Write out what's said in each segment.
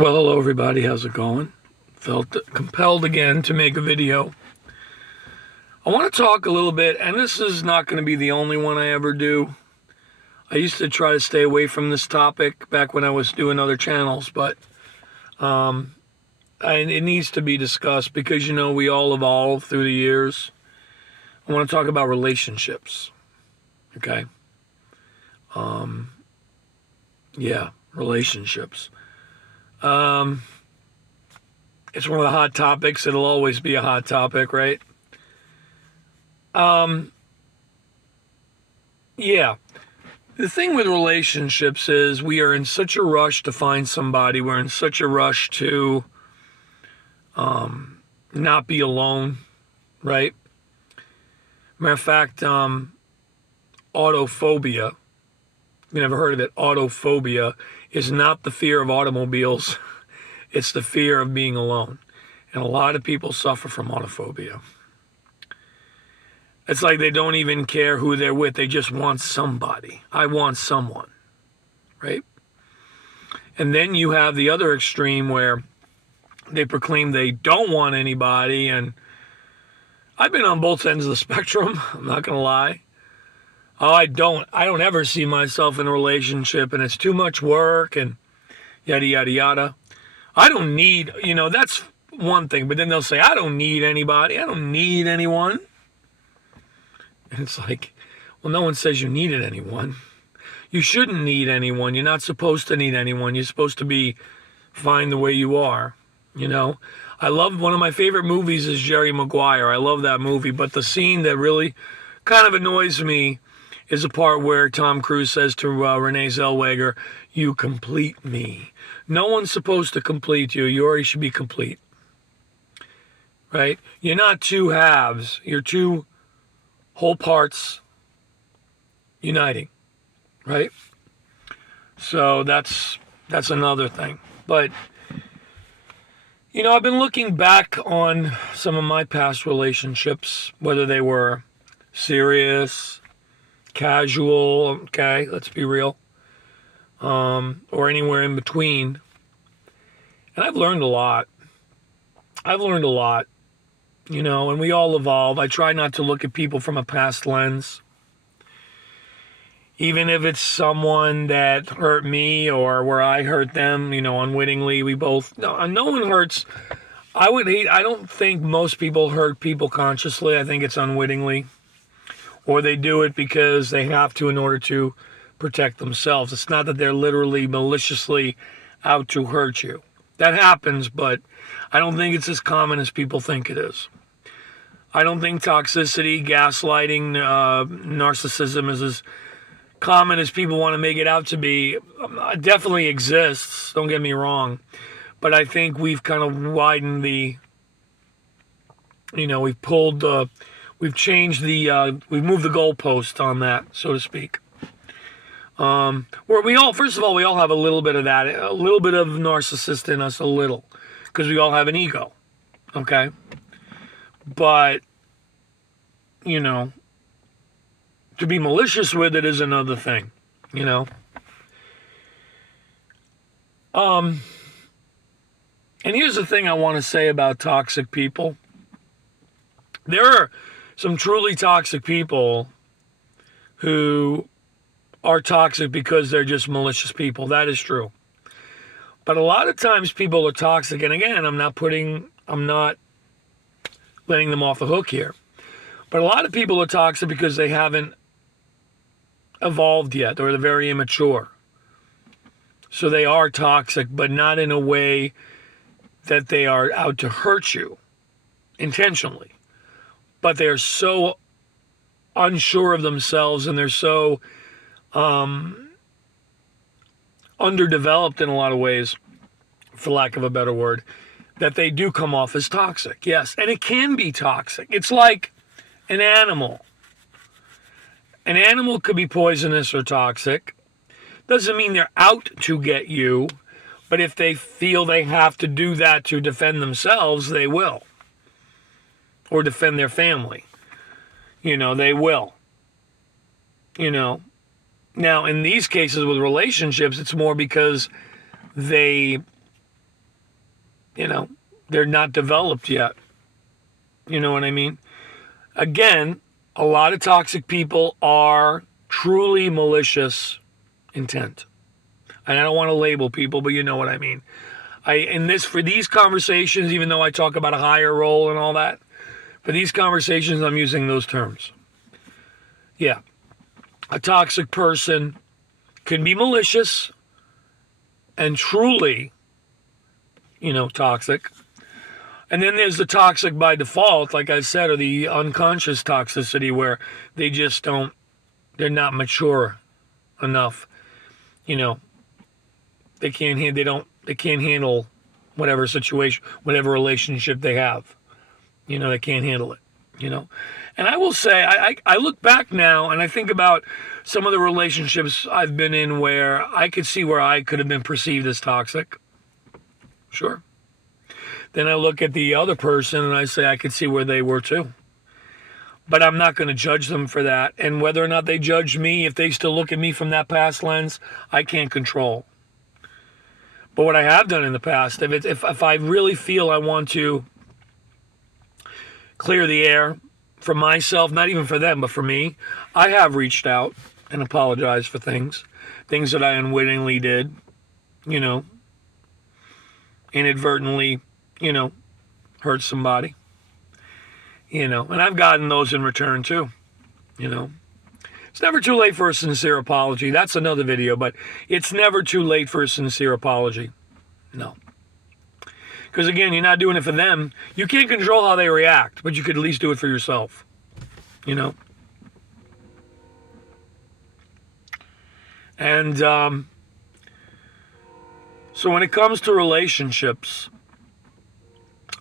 Well, hello everybody, how's it going? Felt compelled again to make a video. I want to talk a little bit, and this is not going to be the only one I ever do. I used to try to stay away from this topic back when I was doing other channels, but it needs to be discussed because, we all evolve through the years. I want to talk about relationships, okay? Relationships. It's one of the hot topics. It'll always be a hot topic, right? The thing with relationships is we are in such a rush to find somebody. We're in such a rush to not be alone, right? Matter of fact, autophobia, you never heard of it, autophobia is not the fear of automobiles. It's the fear of being alone. And a lot of people suffer from autophobia. It's like they don't even care who they're with. They just want somebody. I want someone, right? And then you have the other extreme where they proclaim they don't want anybody. And I've been on both ends of the spectrum. I'm not going to lie. I don't ever see myself in a relationship and it's too much work and yada, yada, yada. I don't need, that's one thing. But then they'll say, I don't need anybody. I don't need anyone. And it's like, well, no one says you needed anyone. You shouldn't need anyone. You're not supposed to need anyone. You're supposed to be fine the way you are, I love, one of my favorite movies is Jerry Maguire. I love that movie. But the scene that really kind of annoys me is the part where Tom Cruise says to Renee Zellweger, you complete me. No one's supposed to complete you. You already should be complete. Right? You're not two halves. You're two whole parts uniting. Right? So that's another thing. But, I've been looking back on some of my past relationships, whether they were serious, casual, okay, let's be real, or anywhere in between. And I've learned a lot. And we all evolve. I try not to look at people from a past lens. Even if it's someone that hurt me or where I hurt them, unwittingly, no one hurts. I don't think most people hurt people consciously. I think it's unwittingly. Or they do it because they have to in order to protect themselves. It's not that they're literally maliciously out to hurt you. That happens, but I don't think it's as common as people think it is. I don't think toxicity, gaslighting, narcissism is as common as people want to make it out to be. It definitely exists, don't get me wrong. But I think we've kind of widened we've changed we've moved the goalpost on that, so to speak. Where we all have a little bit of that, a little bit of narcissist in us, because we all have an ego, okay? But, to be malicious with it is another thing, And here's the thing I want to say about toxic people. There are some truly toxic people who are toxic because they're just malicious people. That is true. But a lot of times people are toxic, and again, I'm not letting them off the hook here. But a lot of people are toxic because they haven't evolved yet, or they're very immature. So they are toxic, but not in a way that they are out to hurt you intentionally. But they're so unsure of themselves, and they're so underdeveloped in a lot of ways, for lack of a better word, that they do come off as toxic. Yes, and it can be toxic. It's like an animal. An animal could be poisonous or toxic. Doesn't mean they're out to get you, but if they feel they have to do that to defend themselves, they will. Or defend their family. They will. Now, in these cases with relationships, it's more because they they're not developed yet. You know what I mean? Again, a lot of toxic people are truly malicious intent. And I don't want to label people, but you know what I mean. For these conversations, even though I talk about a higher role and all that, for these conversations, I'm using those terms. Yeah. A toxic person can be malicious and truly, toxic. And then there's the toxic by default, like I said, or the unconscious toxicity where they just they're not mature enough. They can't handle whatever situation, whatever relationship they have. They can't handle it, And I will say, I look back now and I think about some of the relationships I've been in where I could see where I could have been perceived as toxic. Sure. Then I look at the other person and I say I could see where they were too. But I'm not going to judge them for that. And whether or not they judge me, if they still look at me from that past lens, I can't control. But what I have done in the past, if I really feel I want to clear the air for myself, not even for them, but for me, I have reached out and apologized for things that I unwittingly did, inadvertently, hurt somebody, and I've gotten those in return too, It's never too late for a sincere apology. That's another video, but it's never too late for a sincere apology. No. Because again, you're not doing it for them. You can't control how they react, but you could at least do it for yourself. And so when it comes to relationships,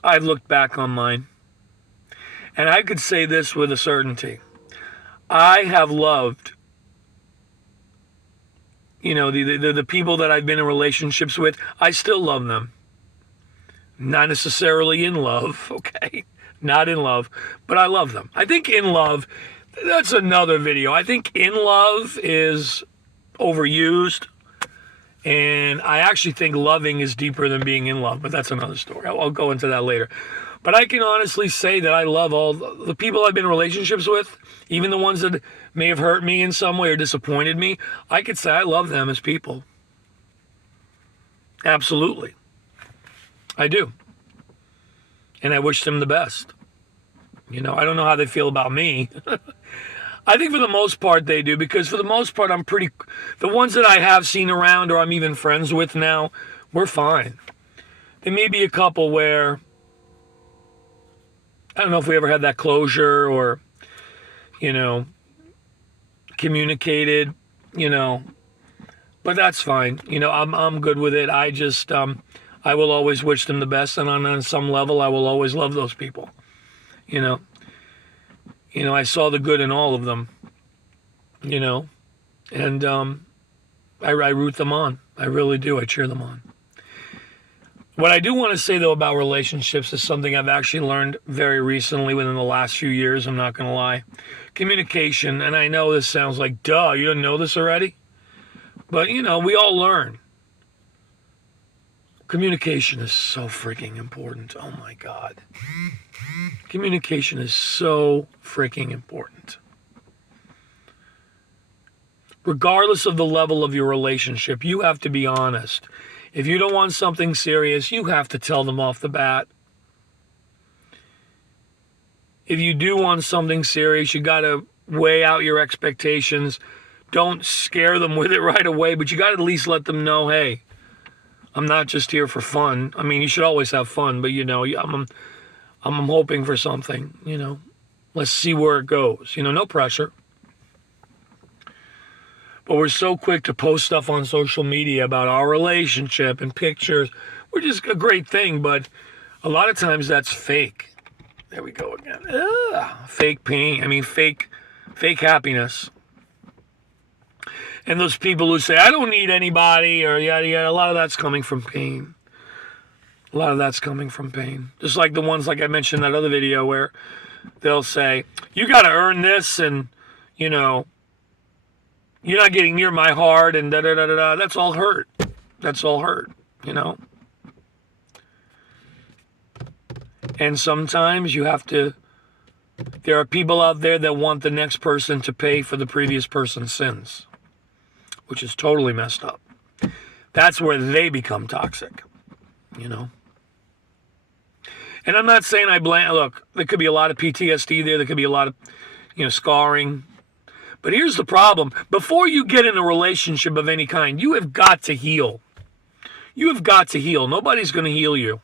I've looked back on mine. And I could say this with a certainty. I have loved, the people that I've been in relationships with, I still love them. Not necessarily in love, okay? Not in love, but I love them. I think in love, that's another video. I think in love is overused. And I actually think loving is deeper than being in love, but that's another story. I'll go into that later. But I can honestly say that I love all the people I've been in relationships with, even the ones that may have hurt me in some way or disappointed me. I could say I love them as people. Absolutely. I do. And I wish them the best. I don't know how they feel about me. I think for the most part they do, because for the most part the ones that I have seen around or I'm even friends with now, we're fine. There may be a couple where, I don't know if we ever had that closure or, communicated, but that's fine. I'm good with it. I just, I will always wish them the best. And on some level, I will always love those people. I saw the good in all of them, and I root them on. I really do. I cheer them on. What I do want to say, though, about relationships is something I've actually learned very recently within the last few years. I'm not going to lie. Communication, and I know this sounds like, duh, you didn't know this already? But, we all learn. Communication is so freaking important. Oh, my God. Communication is so freaking important. Regardless of the level of your relationship, you have to be honest. If you don't want something serious, you have to tell them off the bat. If you do want something serious, you got to weigh out your expectations. Don't scare them with it right away, but you got to at least let them know, hey, I'm not just here for fun. I mean, you should always have fun, but I'm hoping for something, Let's see where it goes. No pressure. But we're so quick to post stuff on social media about our relationship and pictures, which is a great thing, but a lot of times that's fake. There we go again. Fake pain. I mean, fake happiness. And those people who say, I don't need anybody, or yada, yada, a lot of that's coming from pain. A lot of that's coming from pain. Just like the ones, like I mentioned in that other video, where they'll say, you got to earn this, and, you're not getting near my heart, and da-da-da-da-da. That's all hurt. That's all hurt, And sometimes there are people out there that want the next person to pay for the previous person's sins, which is totally messed up. That's where they become toxic, you know. And I'm not saying look, there could be a lot of PTSD there. There could be a lot of, scarring. But here's the problem. Before you get in a relationship of any kind, you have got to heal. You have got to heal. Nobody's going to heal you.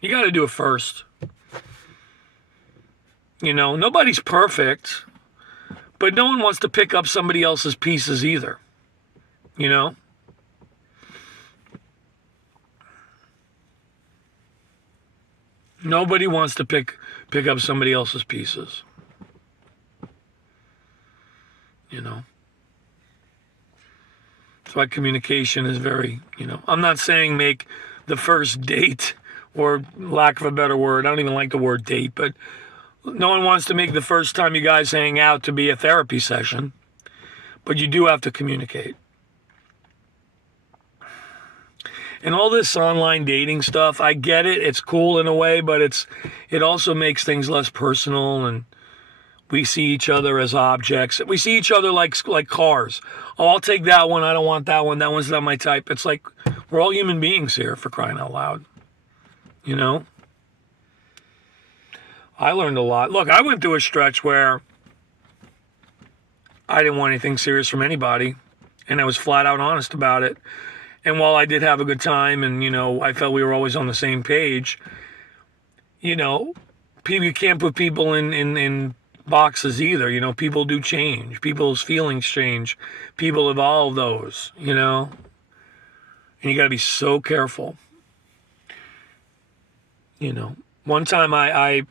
You got to do it first. Nobody's perfect, but no one wants to pick up somebody else's pieces either. Nobody wants to pick up somebody else's pieces. That's why communication is very, I'm not saying make the first date, or lack of a better word, I don't even like the word date, but no one wants to make the first time you guys hang out to be a therapy session, but you do have to communicate. And all this online dating stuff, I get it. It's cool in a way, but it also makes things less personal, and we see each other as objects. We see each other like cars. Oh, I'll take that one. I don't want that one. That one's not my type. It's like we're all human beings here, for crying out loud. I learned a lot. Look, I went through a stretch where I didn't want anything serious from anybody, and I was flat out honest about it. And while I did have a good time and, I felt we were always on the same page, you can't put people in boxes either. People do change. People's feelings change. People evolve those, And you got to be so careful. One time I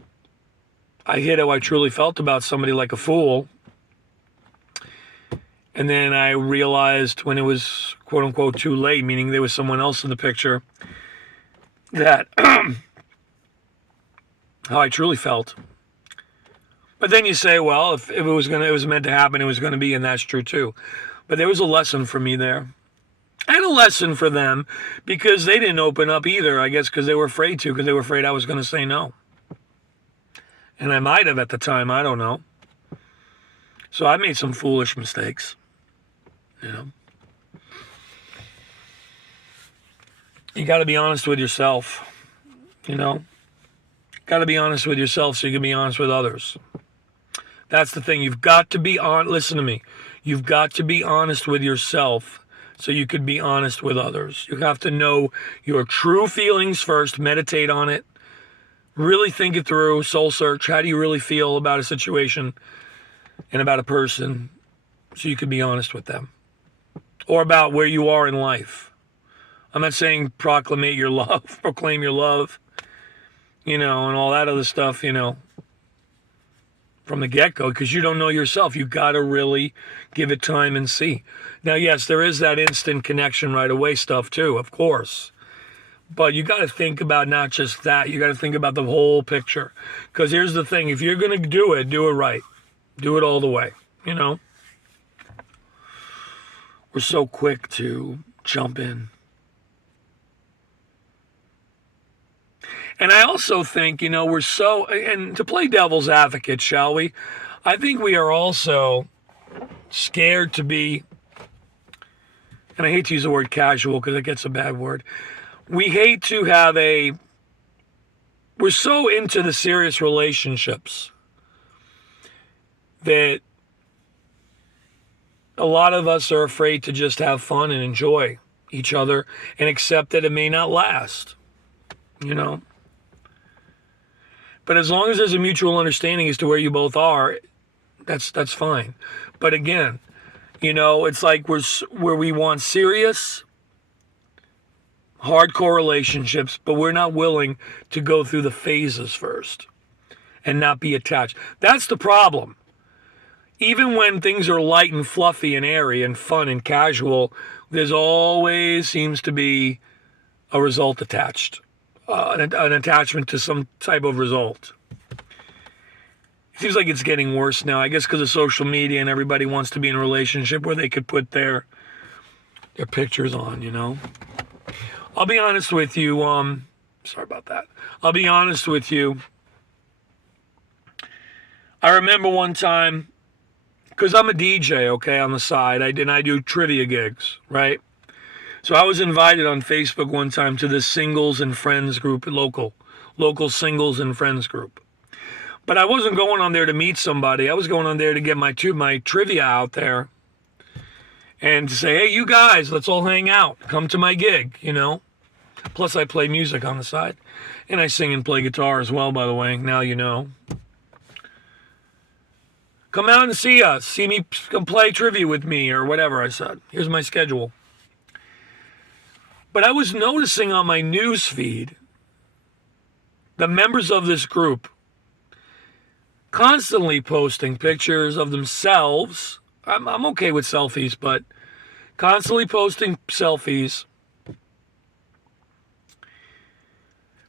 hid how I truly felt about somebody like a fool. And then I realized when it was, quote unquote, too late, meaning there was someone else in the picture, that how I truly felt. But then you say, well, if it was meant to happen, it was going to be, and that's true too. But there was a lesson for me there. And a lesson for them, because they didn't open up either, I guess, because they were afraid to, because they were afraid I was going to say no. And I might have at the time, I don't know. So I made some foolish mistakes. You got to be honest with yourself. Got to be honest with yourself so you can be honest with others. That's the thing. You've got to be listen to me. You've got to be honest with yourself so you could be honest with others. You have to know your true feelings first. Meditate on it. Really think it through. Soul search. How do you really feel about a situation and about a person, so you can be honest with them? Or about where you are in life. I'm not saying proclaim your love, and all that other stuff, from the get-go, because you don't know yourself. You got to really give it time and see. Now, yes, there is that instant connection right away stuff too, of course. But you got to think about not just that. You got to think about the whole picture. Because here's the thing. If you're going to do it right. Do it all the way, We're so quick to jump in. And I also think, we're so, and to play devil's advocate, shall we? I think we are also scared to be, and I hate to use the word casual because it gets a bad word. We hate to have we're so into the serious relationships that a lot of us are afraid to just have fun and enjoy each other and accept that it may not last, But as long as there's a mutual understanding as to where you both are, that's fine. But again, it's like where we want serious, hardcore relationships, but we're not willing to go through the phases first and not be attached. That's the problem. Even when things are light and fluffy and airy and fun and casual, there's always seems to be a result attached, an attachment to some type of result. It seems like it's getting worse now, I guess because of social media and everybody wants to be in a relationship where they could put their pictures on, I'll be honest with you, Sorry about that. I'll be honest with you. I remember one time, because I'm a DJ, okay, on the side. I do trivia gigs, right? So I was invited on Facebook one time to this singles and friends group, local singles and friends group. But I wasn't going on there to meet somebody. I was going on there to get my trivia out there and to say, hey, you guys, let's all hang out. Come to my gig, you know. Plus, I play music on the side. And I sing and play guitar as well, by the way. Now you know. Come out and see us. See me come play trivia with me or whatever I said. Here's my schedule. But I was noticing on my news feed the members of this group constantly posting pictures of themselves. I'm okay with selfies, but constantly posting selfies,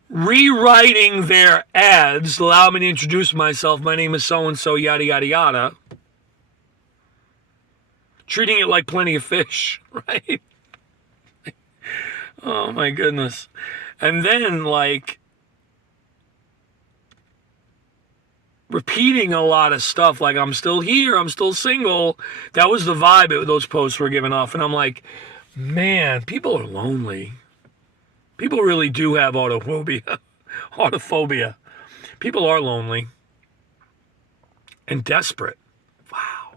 rewriting their ads. Allow me to introduce myself. My name is so-and-so, yada, yada, yada. Treating it like Plenty of Fish, right? Oh, my goodness. And then, like, repeating a lot of stuff, like, I'm still here, I'm still single. That was the vibe those posts were giving off. And I'm like, man, people are lonely. People really do have autophobia. Autophobia. People are lonely and desperate. Wow.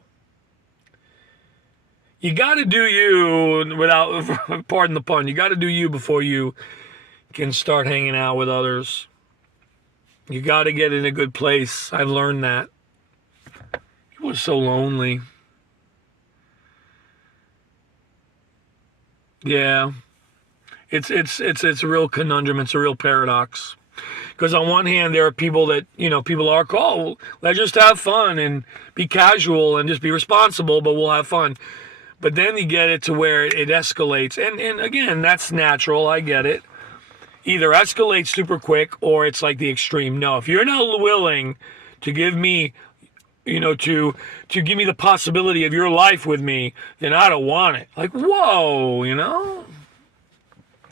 You got to do you without, pardon the pun, you got to do you before you can start hanging out with others. You got to get in a good place. I've learned that. People are so lonely. Yeah. It's a real conundrum. It's a real paradox. Because on one hand, there are people that, people are called, let's just have fun and be casual and just be responsible, but we'll have fun. But then you get it to where it escalates. And again, that's natural. I get it. Either escalates super quick or it's like the extreme. No, if you're not willing to give me, to give me the possibility of your life with me, then I don't want it. Like, whoa,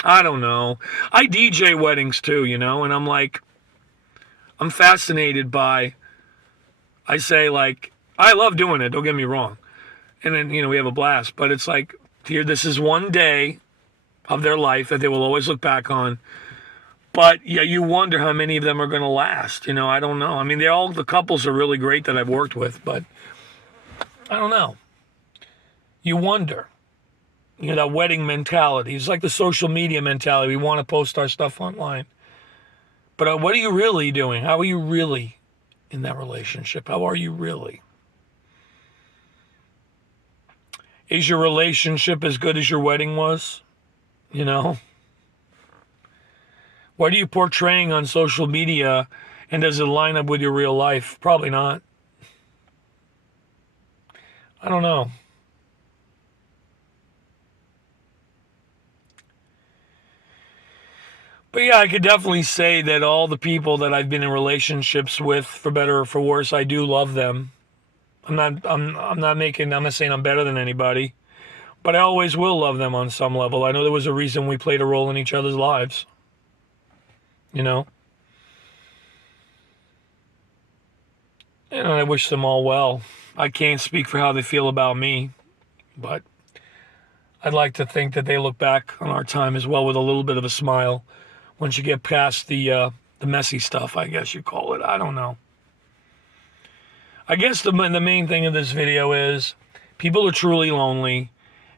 I don't know. I DJ weddings too, and I'm like, I'm fascinated by, I say, like, I love doing it, don't get me wrong. And then, we have a blast. But it's like, here, this is one day of their life that they will always look back on. But, yeah, you wonder how many of them are going to last. I don't know. I mean, the couples are really great that I've worked with, but I don't know. You wonder. That wedding mentality. It's like the social media mentality. We want to post our stuff online. But what are you really doing? How are you really in that relationship? How are you really? Is your relationship as good as your wedding was? What are you portraying on social media, and does it line up with your real life? Probably not. I don't know. But yeah, I could definitely say that all the people that I've been in relationships with, for better or for worse, I do love them. I'm not saying I'm better than anybody, but I always will love them on some level. I know there was a reason we played a role in each other's lives. And I wish them all well. I can't speak for how they feel about me, but I'd like to think that they look back on our time as well with a little bit of a smile once you get past the messy stuff, I guess you call it. I don't know. I guess the main thing of this video is people are truly lonely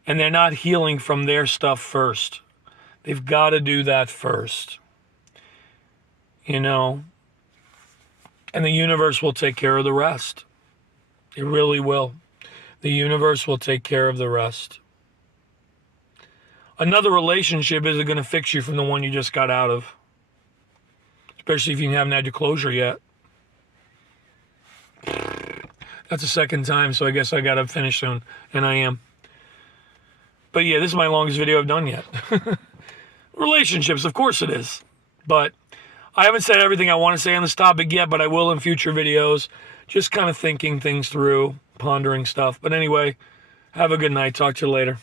and they're not healing from their stuff first. They've got to do that first. And the universe will take care of the rest. It really will. The universe will take care of the rest. Another relationship isn't going to fix you from the one you just got out of. Especially if you haven't had your closure yet. That's the second time, so I guess I got to finish soon. And I am. But yeah, this is my longest video I've done yet. Relationships, of course it is. But I haven't said everything I want to say on this topic yet, but I will in future videos. Just kind of thinking things through, pondering stuff. But anyway, have a good night. Talk to you later.